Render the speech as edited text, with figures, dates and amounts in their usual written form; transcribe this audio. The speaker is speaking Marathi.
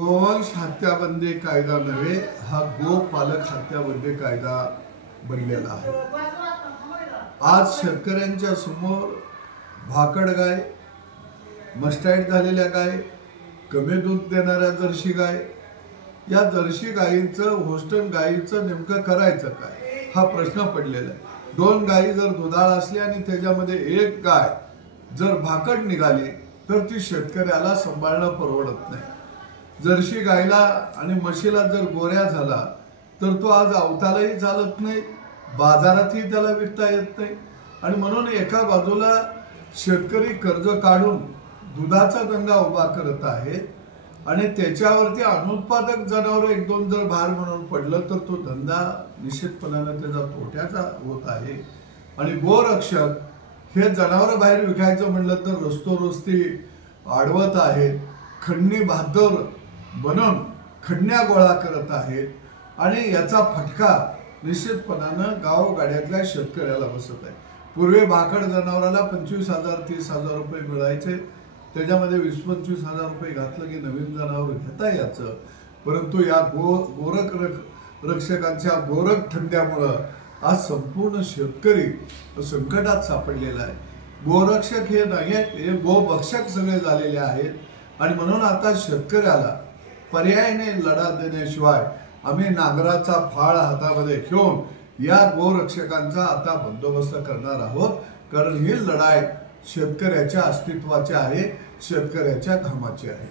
गोवंश हत्याबंदी कायदा नव्हे, हा गोपालक हत्याबंदी कायदा बनलेला आहे। आज शेतकऱ्यांच्या समोर भाकड गाय, मस्टाईड झालेल्या गाय, कमी दूध देणाऱ्या जर्सी गाय, या जर्सी गायींचं होस्टन गायीचं नेमकं करायचं काय हा प्रश्न पडलेला आहे। दोन गायी जर दुधाळ असल्या आणि त्याच्यामध्ये एक गाय जर भाकड निघाली तर ती शेतकऱ्याला सांभाळणं परवडत नाही। जर्सी गायला आणि म्हशीला जर गोऱ्या झाला तर तो आज अवतालाही चालत नाही, बाजारातही त्याला विकता येत नाही। आणि म्हणून एका बाजूला शेतकरी कर्ज काढून दुधाचा धंदा उभा करत आहेत आणि त्याच्यावरती अनुत्पादक जनावर एक दोन जर भार म्हणून पडलं तर तो धंदा निश्चितपणाने त्याचा तोट्याचा होत आहे। आणि गोरक्षक हे जनावर बाहेर विकायचं म्हणलं तर रस्तोरस्ती अडवत आहेत, खंडणी बहादर बनून खंडण्या गोळा करत आहेत आणि याचा फटका निश्चितपणाने गावगाड्यातल्या शेतकऱ्याला बसत आहे। पूर्वी भाकड जनावराला 25,000 30,000 रुपये मिळायचे, त्याच्यामध्ये 20-25,000 रुपये घातलं की नवीन जनावर घेता यायचं। परंतु या गोरख रक्षकांच्या गोरख धंद्यामुळे आज संपूर्ण शेतकरी संकटात सापडलेला आहे। गोरक्षक हे नाही, हे गोभक्षक सगळे झालेले आहेत। आणि म्हणून आता शेतकऱ्याला पर्यायाने लढा देण्याशिवाय आम्ही नांगराचा फाळ हातामध्ये घेऊन या गोरक्षकांचा आता बंदोबस्त करणार आहोत, कारण ही लढाई शेतकऱ्याच्या अस्तित्वाची आहे, शेतकऱ्याच्या घामाची आहे।